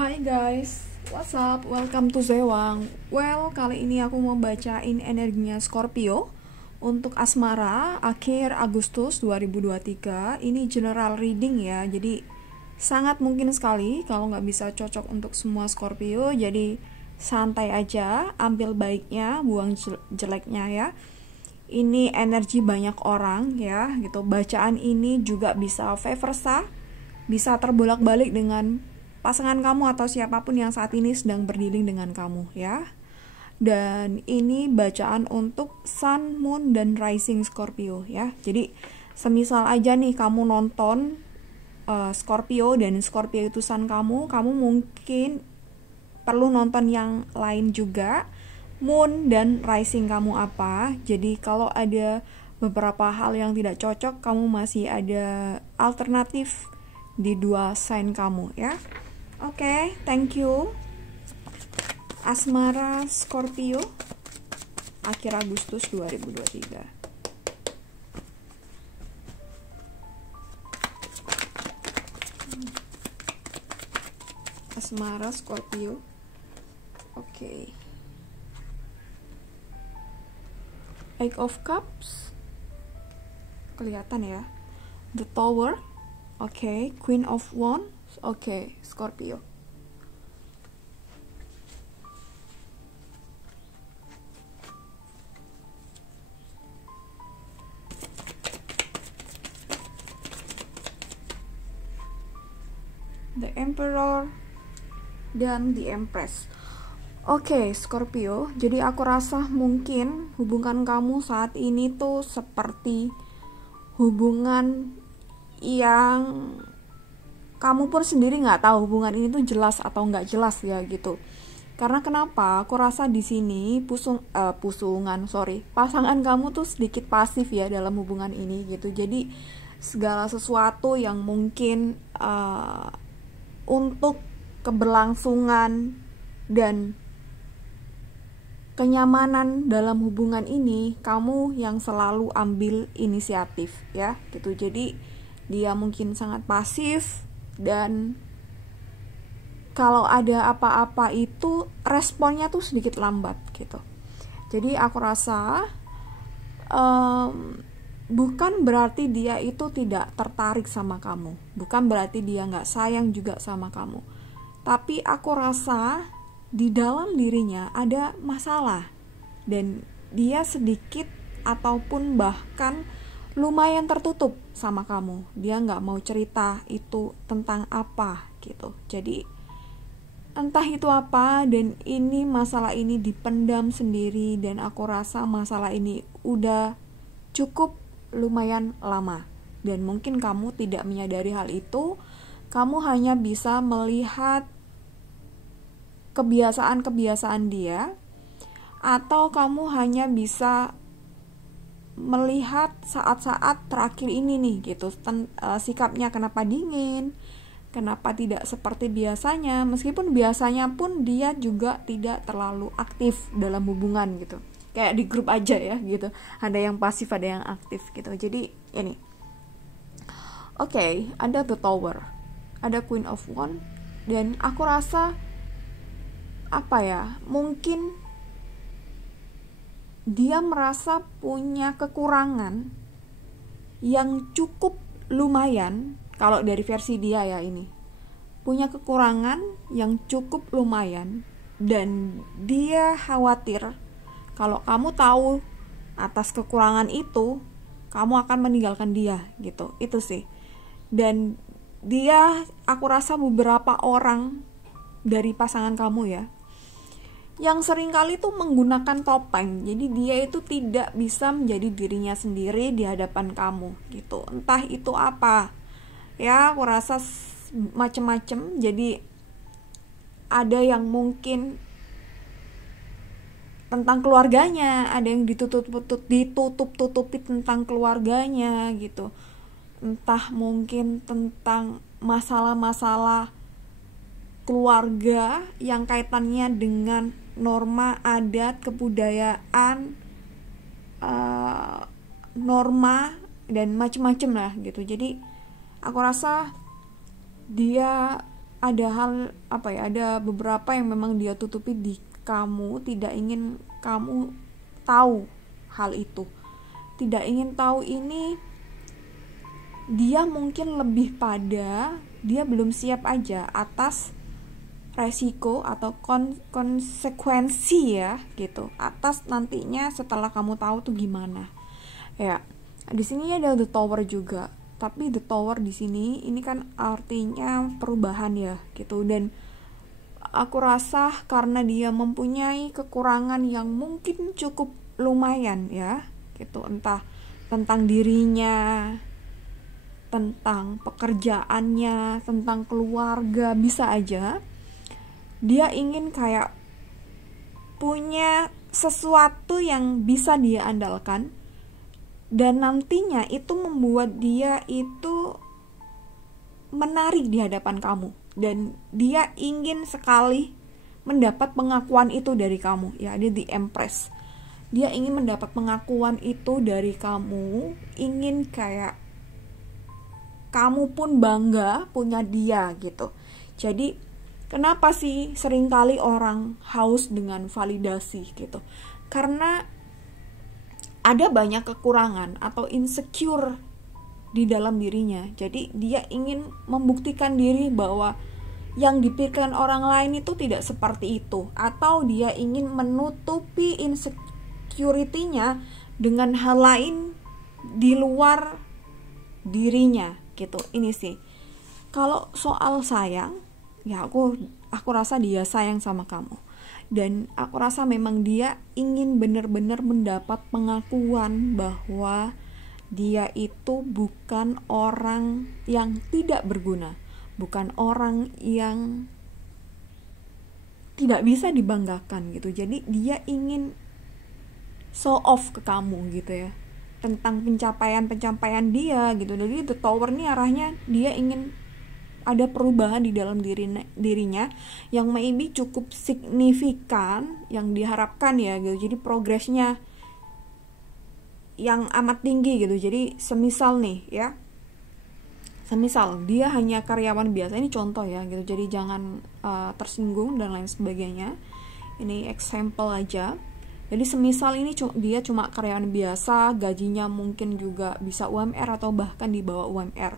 Hai guys, what's up? Welcome to Zewang. Well, kali ini aku mau bacain energinya Scorpio untuk asmara akhir Agustus 2023. Ini general reading ya, jadi sangat mungkin sekali kalau nggak bisa cocok untuk semua Scorpio. Jadi santai aja, ambil baiknya, buang jeleknya ya. Ini energi banyak orang ya, gitu. Bacaan ini juga bisa vice versa, bisa terbolak-balik dengan pasangan kamu atau siapapun yang saat ini sedang berdealing dengan kamu ya. Dan ini bacaan untuk Sun, Moon, dan Rising Scorpio ya. Jadi semisal aja nih kamu nonton Scorpio dan Scorpio itu Sun kamu mungkin perlu nonton yang lain juga, Moon dan Rising kamu apa. Jadi kalau ada beberapa hal yang tidak cocok, kamu masih ada alternatif di dua sign kamu ya. Oke, thank you. Asmara Scorpio akhir Agustus 2023. Asmara Scorpio. Oke. Eight of Cups. Kelihatan ya. The Tower. Oke, Queen of Wands. Oke, Scorpio. The Emperor dan The Empress. Oke, Scorpio. Jadi aku rasa mungkin hubungan kamu saat ini tuh seperti hubungan yang kamu pun sendiri nggak tahu hubungan ini tuh jelas atau nggak jelas ya gitu. Karena kenapa? Aku rasa di sini pasangan kamu tuh sedikit pasif ya dalam hubungan ini gitu. Jadi segala sesuatu yang mungkin untuk keberlangsungan dan kenyamanan dalam hubungan ini, kamu yang selalu ambil inisiatif ya gitu. Jadi dia mungkin sangat pasif, dan kalau ada apa-apa itu responnya tuh sedikit lambat gitu. Jadi aku rasa bukan berarti dia itu tidak tertarik sama kamu, bukan berarti dia nggak sayang juga sama kamu, tapi aku rasa di dalam dirinya ada masalah dan dia sedikit ataupun bahkan lumayan tertutup sama kamu. Dia nggak mau cerita itu tentang apa gitu. Jadi entah itu apa, dan ini masalah ini dipendam sendiri, dan aku rasa masalah ini udah cukup lumayan lama, dan mungkin kamu tidak menyadari hal itu. Kamu hanya bisa melihat kebiasaan-kebiasaan dia, atau kamu hanya bisa melihat saat-saat terakhir ini nih gitu, sikapnya kenapa dingin, kenapa tidak seperti biasanya, meskipun biasanya pun dia juga tidak terlalu aktif dalam hubungan gitu, kayak di grup aja ya gitu, ada yang pasif ada yang aktif gitu. Jadi ini oke, ada The Tower, ada Queen of Wands, dan aku rasa mungkin dia merasa punya kekurangan yang cukup lumayan. Kalau dari versi dia ya, ini punya kekurangan yang cukup lumayan, dan dia khawatir kalau kamu tahu atas kekurangan itu, kamu akan meninggalkan dia gitu. Itu sih. Dan dia, aku rasa beberapa orang dari pasangan kamu ya, yang seringkali tuh menggunakan topeng. Jadi dia itu tidak bisa menjadi dirinya sendiri di hadapan kamu gitu. Entah itu apa ya, aku rasa macem-macem. Jadi ada yang mungkin tentang keluarganya, ada yang ditutup-tutupi tentang keluarganya gitu. Entah mungkin tentang masalah-masalah keluarga yang kaitannya dengan norma adat, kebudayaan, norma, dan macem-macem lah gitu. Jadi aku rasa dia ada hal ada beberapa yang memang dia tutupi di kamu, tidak ingin kamu tahu hal itu, tidak ingin tahu ini. Dia mungkin lebih pada dia belum siap aja atas resiko atau konsekuensi ya gitu, atas nantinya setelah kamu tahu tuh gimana ya. Di sini ada the tower juga, tapi the tower di sini ini kan artinya perubahan ya gitu. Dan aku rasa karena dia mempunyai kekurangan yang mungkin cukup lumayan ya gitu, entah tentang dirinya, tentang pekerjaannya, tentang keluarga, bisa aja dia ingin kayak punya sesuatu yang bisa dia andalkan, dan nantinya itu membuat dia itu menarik di hadapan kamu, dan dia ingin sekali mendapat pengakuan itu dari kamu ya. Dia di Empress, dia ingin mendapat pengakuan itu dari kamu, ingin kayak kamu pun bangga punya dia gitu. Jadi kenapa sih seringkali orang haus dengan validasi gitu? Karena ada banyak kekurangan atau insecure di dalam dirinya. Jadi dia ingin membuktikan diri bahwa yang dipikirkan orang lain itu tidak seperti itu, atau dia ingin menutupi insecurity-nya dengan hal lain di luar dirinya gitu. Ini sih. Kalau soal sayang, ya aku rasa dia sayang sama kamu, dan aku rasa memang dia ingin benar-benar mendapat pengakuan bahwa dia itu bukan orang yang tidak berguna, bukan orang yang tidak bisa dibanggakan gitu. Jadi dia ingin show off ke kamu gitu ya, tentang pencapaian dia gitu. Jadi the tower nih arahnya dia ingin ada perubahan di dalam dirinya yang maybe cukup signifikan yang diharapkan ya gitu. Jadi progresnya yang amat tinggi gitu. Jadi semisal nih ya, semisal dia hanya karyawan biasa, ini contoh ya gitu, jadi jangan tersinggung dan lain sebagainya, ini example aja. Jadi semisal ini dia cuma karyawan biasa, gajinya mungkin juga bisa UMR atau bahkan di bawah UMR.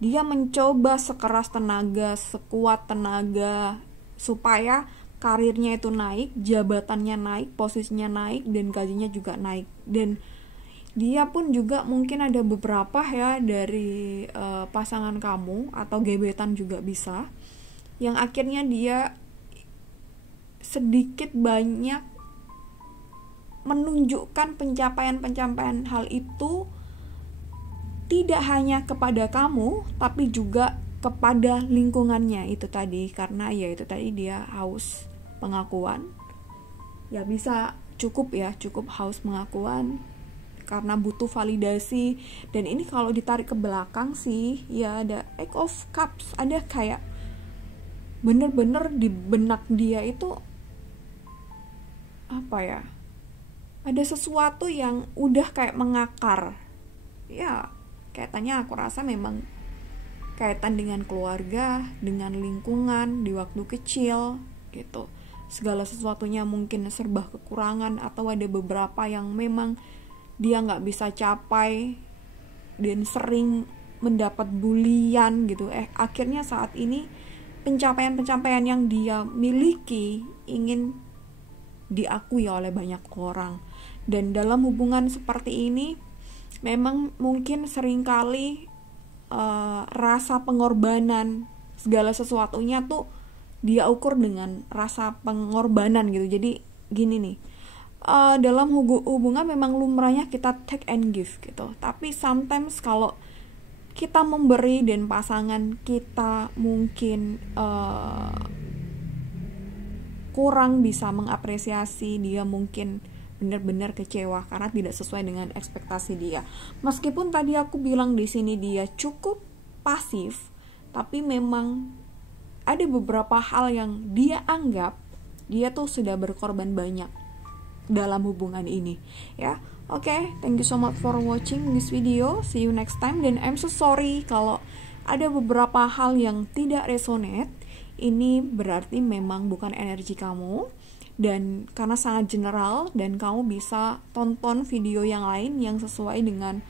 Dia mencoba sekeras tenaga, sekuat tenaga supaya karirnya itu naik, jabatannya naik, posisinya naik, dan gajinya juga naik. Dan dia pun juga mungkin ada beberapa ya dari pasangan kamu atau gebetan juga bisa, yang akhirnya dia sedikit banyak menunjukkan pencapaian hal itu tidak hanya kepada kamu tapi juga kepada lingkungannya itu tadi. Karena ya itu tadi dia haus pengakuan, ya bisa cukup haus pengakuan karena butuh validasi. Dan ini kalau ditarik ke belakang sih ya ada Eight of Cups, ada kayak bener-bener di benak dia itu ada sesuatu yang udah kayak mengakar ya. Kaitannya aku rasa memang kaitan dengan keluarga, dengan lingkungan di waktu kecil gitu. Segala sesuatunya mungkin serba kekurangan, atau ada beberapa yang memang dia gak bisa capai dan sering mendapat bulian gitu. Akhirnya saat ini pencapaian yang dia miliki ingin diakui oleh banyak orang. Dan dalam hubungan seperti ini memang mungkin seringkali rasa pengorbanan segala sesuatunya tuh dia ukur dengan rasa pengorbanan gitu. Jadi gini nih, dalam hubungan memang lumrahnya kita take and give gitu. Tapi sometimes kalau kita memberi dan pasangan kita mungkin kurang bisa mengapresiasi, dia mungkin benar-benar kecewa karena tidak sesuai dengan ekspektasi dia. Meskipun tadi aku bilang di sini dia cukup pasif, tapi memang ada beberapa hal yang dia anggap dia tuh sudah berkorban banyak dalam hubungan ini ya. Oke, thank you so much for watching this video. See you next time. Dan I'm so sorry kalau ada beberapa hal yang tidak resonate. ini berarti memang bukan energi kamu, dan karena sangat general, dan kamu bisa tonton video yang lain yang sesuai dengan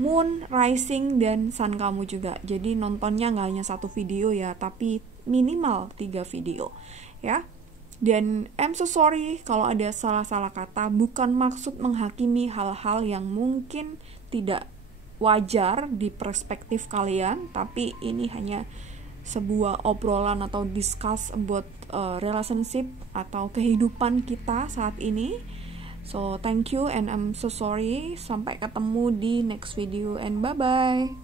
moon, rising, dan sun kamu juga. Jadi nontonnya nggak hanya satu video ya, tapi minimal 3 video ya. Dan I'm so sorry kalau ada salah-salah kata, bukan maksud menghakimi hal-hal yang mungkin tidak wajar di perspektif kalian, tapi ini hanya sebuah obrolan atau discuss about relationship atau kehidupan kita saat ini. So thank you and I'm so sorry. Sampai ketemu di next video and bye bye.